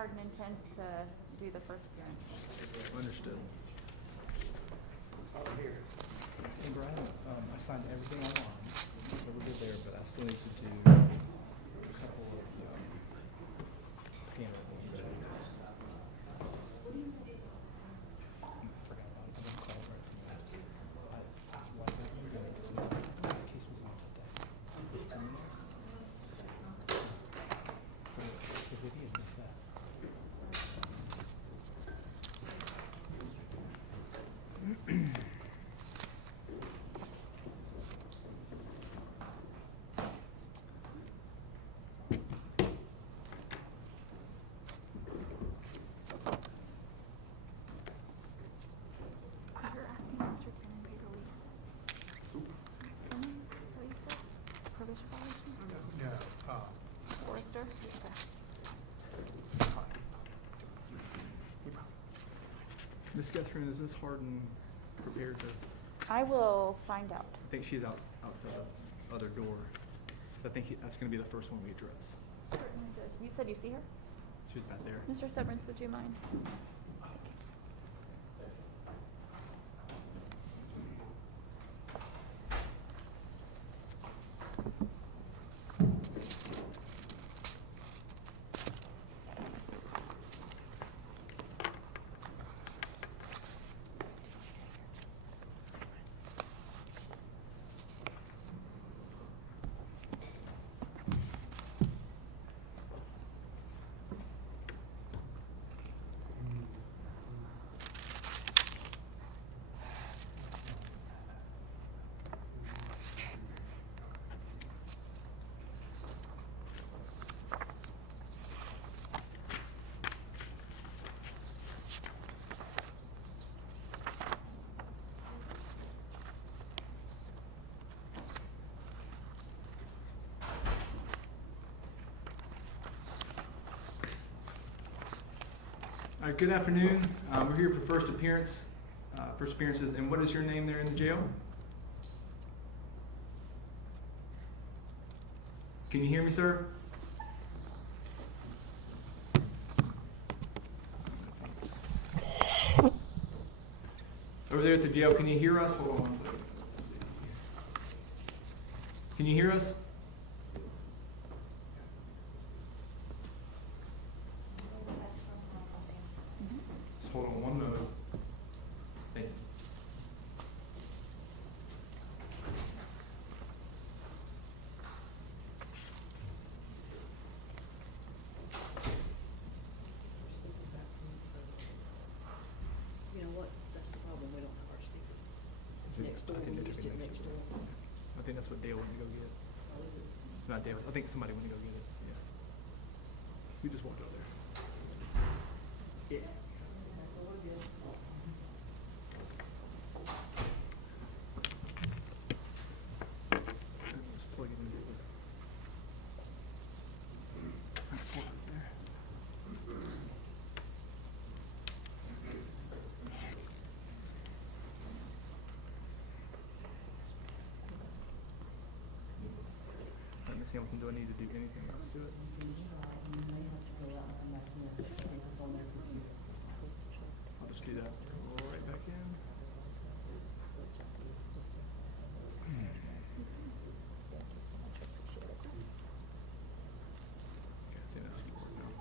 Harden intends to do the first appearance. Understood. And Brian, I signed everything online, so we're good there, but I still need to do a couple of piano things. I forgot about it. I didn't call right from that. Why is that going? The case was on today. If it is, what's that? You're asking Mr. Cannon paper leave. Cannon, is that what you said? Probation violation? Forrester? Okay. Ms. Guthrie, is Ms. Harden prepared to? I will find out. I think she's outside the other door. I think that's going to be the first one we address. Certainly good. You said you see her? She's back there. Mr. Severance, would you mind? All right, good afternoon. We're here for first appearances. And what is your name there in the jail? Can you hear me, sir? Over there at the jail, can you hear us? Hold on one second. Can you hear us? Just hold on one moment. Thank you. You know what, that's the problem, we don't have our speaker. It's I think- next door, I think we they're used doing it next next door. door. I think that's what Dale went to go get. Oh, is it? It's not Dale. I think somebody went to go get it. Yeah. We just walked over there. Yeah. We're good. Just plug it into the port there. Miss Hamilton, do I need to do anything else to it? You may have to go out and come back in, since it's on their computer. I'll just do that. Roll right back in. Okay, I think that's gonna work now.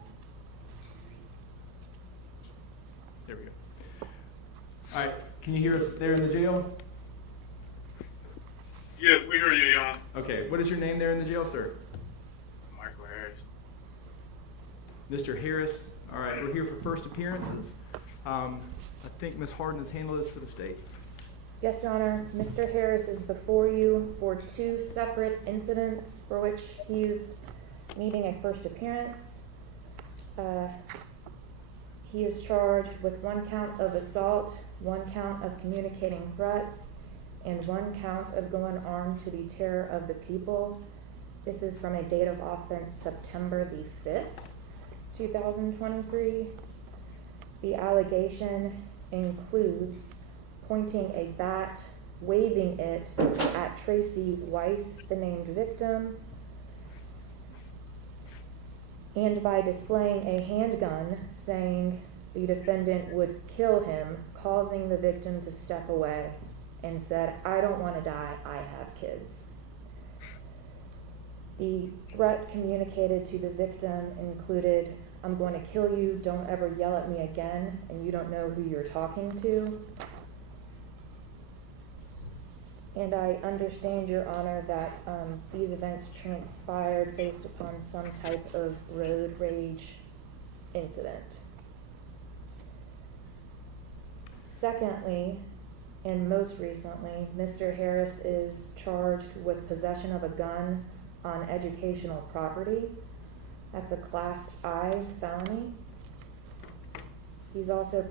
There we go. All right, can you hear us there in the jail? Yes, we hear you, Your Honor. Okay, what is your name there in the jail, sir? Mickel Harris. Mr. Harris. All right, we're here for first appearances. I think Ms. Harden has handled this for the state. Yes, Your Honor. Mr. Harris is before you for two separate incidents for which he's needing a first appearance. He is charged with 1 count of assault, 1 count of communicating threats, and 1 count of going armed to the terror of the people. This is from a date of offense September the 5th, 2023. The allegation includes pointing a bat, waving it at Tracy Weiss, the named victim, and by displaying a handgun, saying the defendant would kill him, causing the victim to step away, and said, "I don't want to die, I have kids." The threat communicated to the victim included, "I'm going to kill you, don't ever yell at me again, and you don't know who you're talking to." And I understand, Your Honor, that these events transpired based upon some type of road rage incident. Secondly, and most recently, Mr. Harris is charged with possession of a gun on educational property. That's a Class I felony. He's also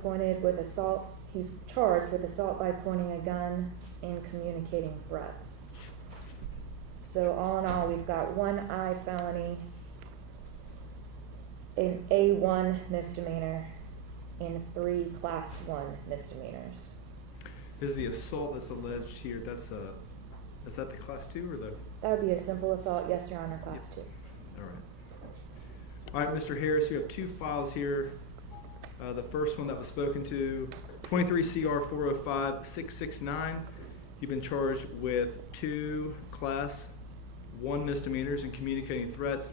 he's charged with assault by pointing a gun and communicating threats. So all in all, we've got one I felony, an A1 misdemeanor, and 3 Class 1 misdemeanors. Is the assault that's alleged here, is that the class 2 or the? That would be a simple assault, yes, Your Honor, Class 2. All right, Mr. Harris, you have 2 files here. The first one that was spoken to, 23 CR 405-669. You've been charged with 2 Class 1 misdemeanors and communicating threats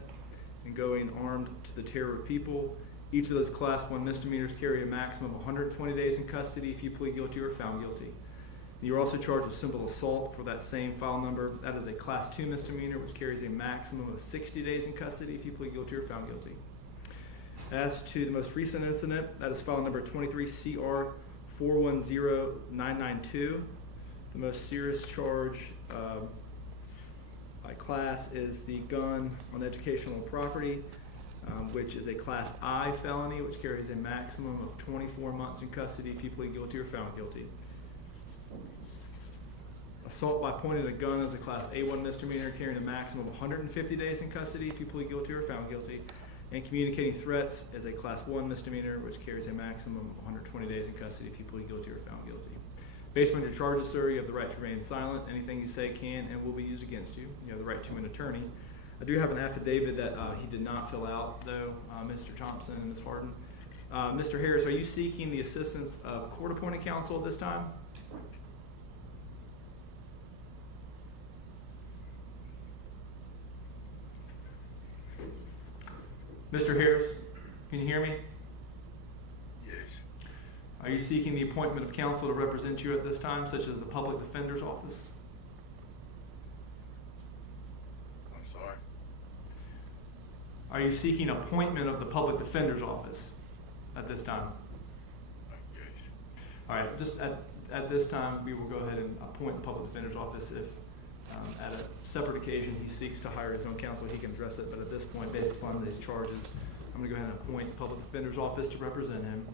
and going armed to the terror of people. Each of those Class 1 misdemeanors carry a maximum of 120 days in custody if you plead guilty or found guilty. You're also charged with simple assault for that same file number. That is a Class 2 misdemeanor, which carries a maximum of 60 days in custody if you plead guilty or found guilty. As to the most recent incident, that is file number 23 CR 410992. The most serious charge by class is the gun on educational property, which is a Class I felony, which carries a maximum of 24 months in custody if you plead guilty or found guilty. Assault by pointing a gun is a Class A1 misdemeanor, carrying a maximum of 150 days in custody if you plead guilty or found guilty. And communicating threats is a Class 1 misdemeanor, which carries a maximum of 120 days in custody if you plead guilty or found guilty. Based on your charges, sir, you have the right to remain silent. Anything you say can and will be used against you. You have the right to an attorney. I do have an affidavit that he did not fill out, though, Mr. Thompson and Ms. Harden. Mr. Harris, are you seeking the assistance of court-appointed counsel at this time? Mr. Harris, can you hear me? Yes. Are you seeking the appointment of counsel to represent you at this time, such as the public defender's office? I'm sorry. Are you seeking appointment of the public defender's office at this time? Yes. All right, just at this time, we will go ahead and appoint the public defender's office. If at a separate occasion he seeks to hire his own counsel, he can address it. But at this point, based upon these charges, I'm going to go ahead and appoint the public defender's office to represent him.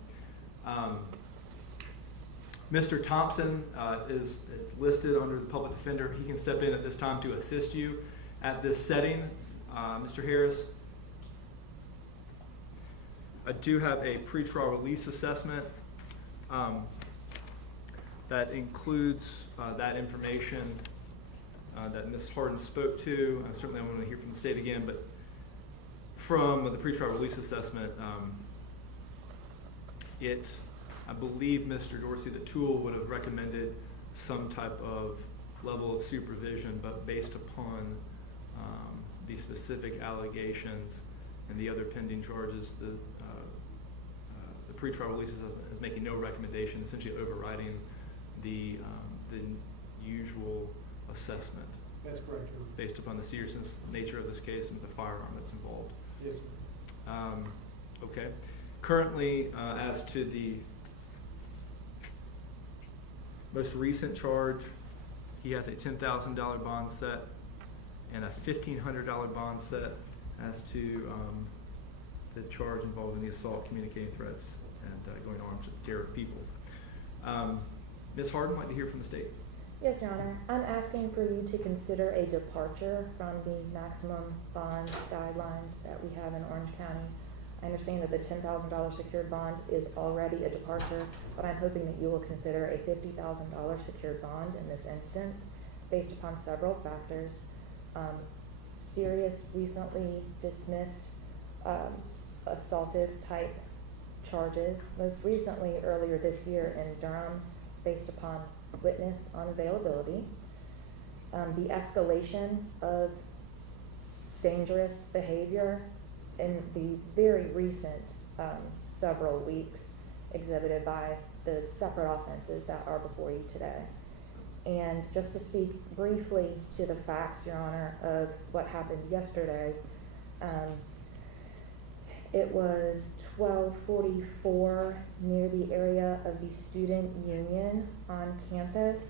Mr. Thompson is listed under the public defender. He can step in at this time to assist you at this setting. Mr. Harris, I do have a pretrial release assessment that includes that information that Ms. Harden spoke to. Certainly I want to hear from the state again, but from the pretrial release assessment, I believe Mr. Dorsey, the tool, would have recommended some type of level of supervision, but based upon the specific allegations and the other pending charges, the pretrial release is making no recommendation, essentially overriding the usual assessment. That's correct, Your Honor. Based upon the seriousness, nature of this case and the firearm that's involved. Yes, sir. Okay. Currently, as to the most recent charge, he has a $10,000 bond set and a $1,500 bond set as to the charge involved in the assault, communicating threats, and going armed to the terror of people. Ms. Harden, I'd like to hear from the state. Yes, Your Honor. I'm asking for you to consider a departure from the maximum bond guidelines that we have in Orange County. I understand that the $10,000 secured bond is already a departure, but I'm hoping that you will consider a $50,000 secured bond in this instance based upon several factors. Serious, recently dismissed assaultive type charges, most recently earlier this year in Durham, based upon witness unavailability. The escalation of dangerous behavior in the very recent several weeks exhibited by the separate offenses that are before you today. And just to speak briefly to the facts, Your Honor, of what happened yesterday, it was 12:44 near the area of the student union on campus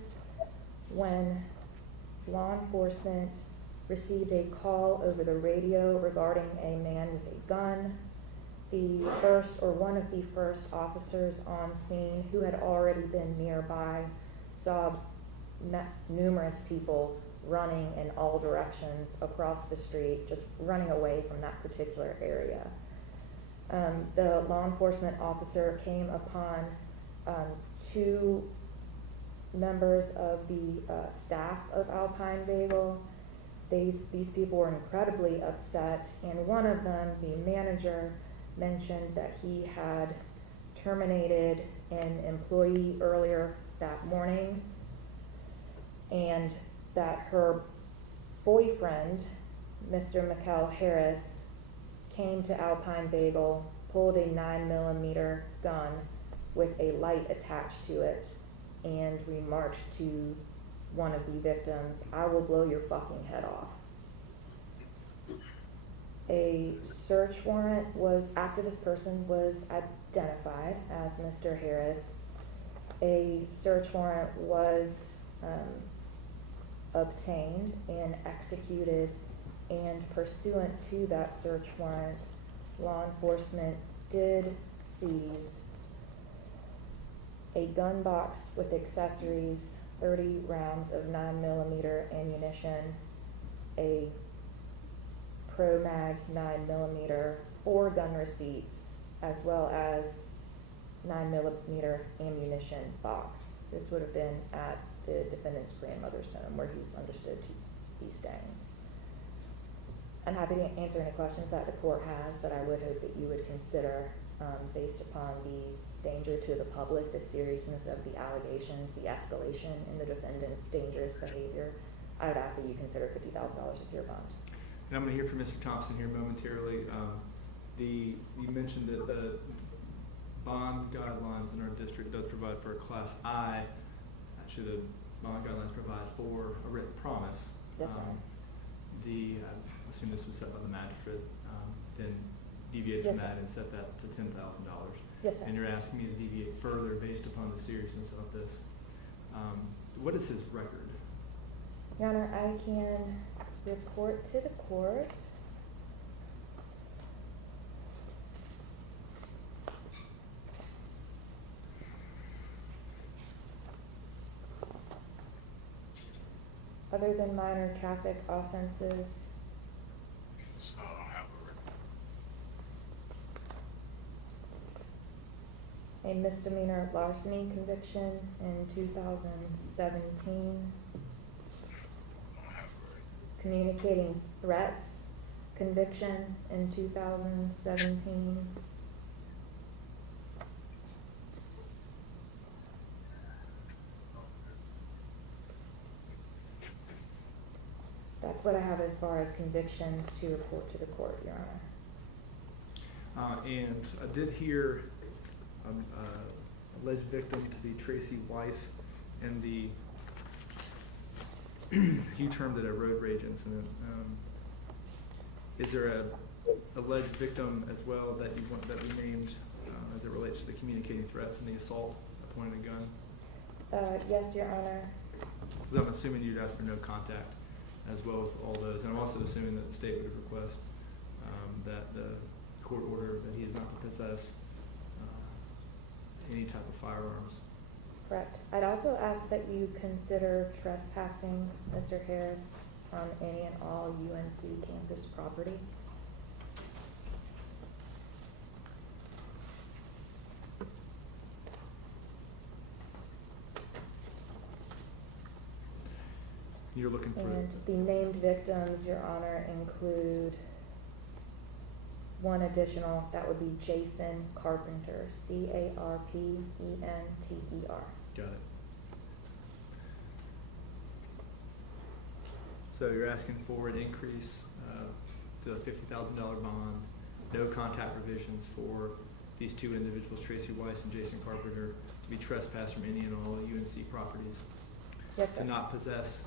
when law enforcement received a call over the radio regarding a man with a gun. The first, or one of the first officers on scene, who had already been nearby, saw numerous people running in all directions across the street, just running away from that particular area. The law enforcement officer came upon two members of the staff of Alpine Bagel. These people were incredibly upset, and one of them, the manager, mentioned that he had terminated an employee earlier that morning, and that her boyfriend, Mr. Mickel Harris, came to Alpine Bagel, pulled a 9mm gun with a light attached to it, and remarked to one of the victims, "I will blow your fucking head off." A search warrant was, after this person was identified as Mr. Harris, a search warrant was obtained and executed, and pursuant to that search warrant, law enforcement did seize a gun box with accessories, 30 rounds of 9mm ammunition, a Pro Mag 9mm, 4 gun receipts, as well as 9mm ammunition box. This would have been at the defendant's grandmother's home, where he's understood to be staying. I'm happy to answer any questions that the court has, but I would hope that you would consider, based upon the danger to the public, the seriousness of the allegations, the escalation in the defendant's dangerous behavior, I would ask that you consider $50,000 secure bond. And I'm going to hear from Mr. Thompson here momentarily. You mentioned that the bond guidelines in our district does provide for a Class I. Should the bond guidelines provide for a written promise? Yes, sir. I assume this was set by the magistrate, then deviate from Yes, that sir. and set that to $10,000. Yes, sir. And you're asking me to deviate further based upon the seriousness of this. What is his record? Your Honor, I can report to the court. Other than minor traffic offenses, So I don't have a record. a misdemeanor larceny conviction in 2017, I don't have a record. communicating threats conviction in 2017, that's what I have as far as convictions to report to the court, Your Honor. And I did hear alleged victim to be Tracy Weiss, and he termed it a road rage incident. Is there a alleged victim as well that you want that we named as it relates to the communicating threats and the assault, pointing a gun? Yes, Your Honor. Because I'm assuming you'd ask for no contact as well as all those, and I'm also assuming that the state would request that the court order that he is not to possess any type of firearms. Correct. I'd also ask that you consider trespassing Mr. Harris on any and all UNC campus property. You're looking for And the named victims, Your Honor, include one additional, that would be Jason Carpenter, Carpenter. Got it. So you're asking for an increase to a $50,000 bond, no contact provisions for these two individuals, Tracy Weiss and Jason Carpenter, to be trespassed from any and all UNC properties, Yes, to sir. not possess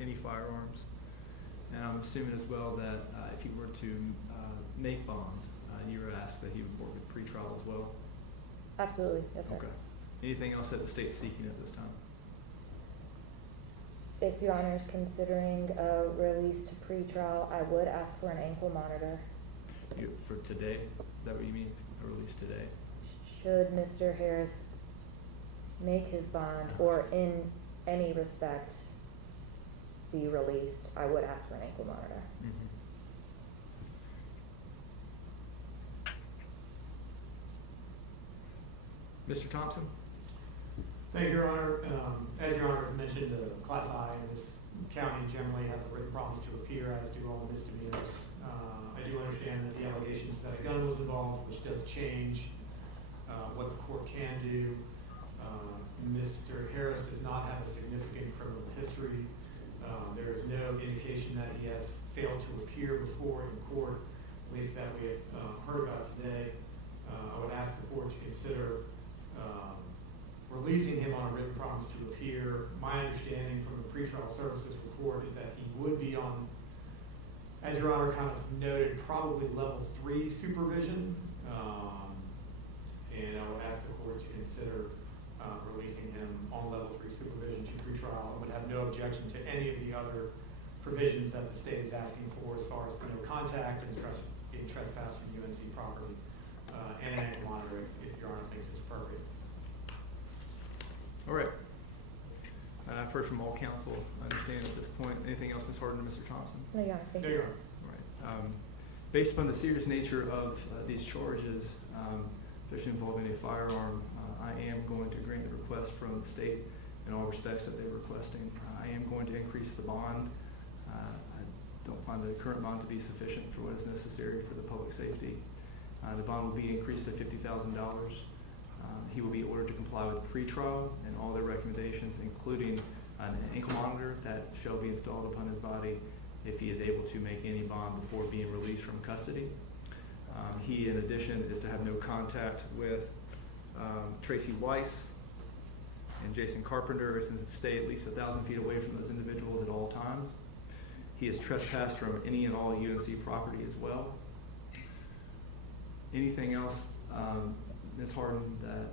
any firearms. And I'm assuming as well that if you were to make bond, you were asked that he would work with pretrial as well. Absolutely, yes, sir. Okay. Anything else that the state's seeking at this time? If Your Honor is considering a release to pretrial, I would ask for an ankle monitor. For today? Is that what you mean? A release today? Should Mr. Harris make his bond or in any respect be released, I would ask for an ankle monitor. Mr. Thompson? Thank you, Your Honor. As Your Honor mentioned, Class I in this county generally has a written promise to appear, as do all the misdemeanors. I do understand that the allegations that a gun was involved, which does change what the court can do. Mr. Harris does not have a significant criminal history. There is no indication that he has failed to appear before in court, at least that we have heard about today. I would ask the court to consider releasing him on a written promise to appear. My understanding from the pretrial services report is that he would be on, as Your Honor kind of noted, probably level 3 supervision. And I would ask the court to consider releasing him on level 3 supervision to pretrial. I would have no objection to any of the other provisions that the state is asking for as far as no contact and being trespassed from UNC property, and an ankle monitor if Your Honor thinks it's appropriate. All right. I've heard from all counsel, I understand at this point. Anything else, Ms. Harden or Mr. Thompson? No, Your Honor, thank Yeah, you. Your Honor. All right. Based upon the serious nature of these charges, especially involving a firearm, I am going to grant the request from the state in all respects that they're requesting. I am going to increase the bond. I don't find the current bond to be sufficient for what is necessary for the public safety. The bond will be increased to $50,000. He will be ordered to comply with pretrial and all their recommendations, including an ankle monitor that shall be installed upon his body if he is able to make any bond before being released from custody. He, in addition, is to have no contact with Tracy Weiss and Jason Carpenter, is to stay at least 1,000 feet away from those individuals at all times. He is trespassed from any and all UNC property as well. Anything else, Ms. Harden, that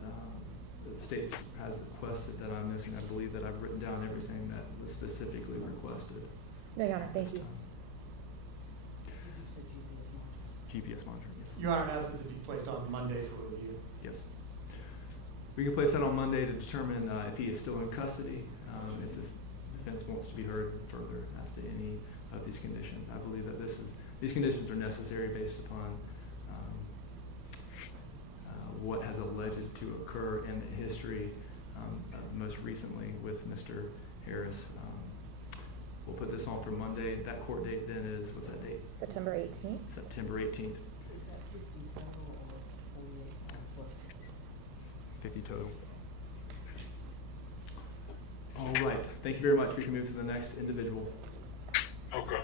the state has requested that I'm missing? I believe that I've written down everything that was specifically requested. No, Your Honor, thank you. GPS monitoring, yes. Your Honor, asked it to be placed on Monday for review. Yes. We can place that on Monday to determine if he is still in custody, if this defense wants to be heard further as to any of these conditions. I believe that these conditions are necessary based upon what has alleged to occur in the history, most recently with Mr. Harris. We'll put this on for Monday. That court date then is, what's that date? September 18th. September 18th. Is that 50 total or 48 plus? 50 total. All right. Thank you very much. We can move to the next individual. Okay.